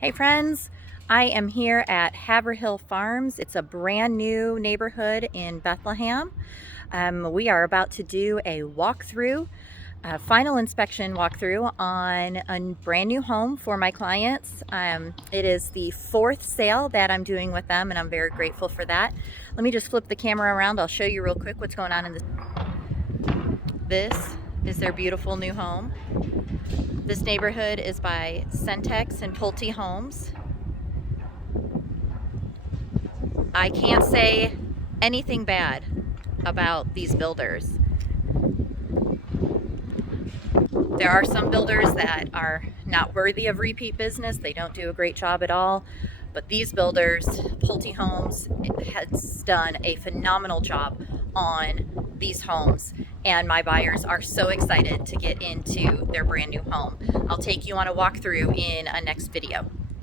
Hey friends, I am here at Haverhill Farms. It's a brand new neighborhood in Bethlehem. We are about to do a walkthrough, a final inspection walkthrough on a brand new home for my clients. It is the fourth sale that I'm doing with them, and I'm very grateful for that. Let me just flip the camera around. I'll show you real quick what's going on in this. This is their beautiful new home. This neighborhood is by Centex and Pulte Homes. I can't say anything bad about these builders. There are some builders that are not worthy of repeat business. They don't do a great job at all. But these builders, Pulte Homes, has done a phenomenal job on these homes. And my buyers are so excited to get into their brand new home. I'll take you on a walkthrough in a next video.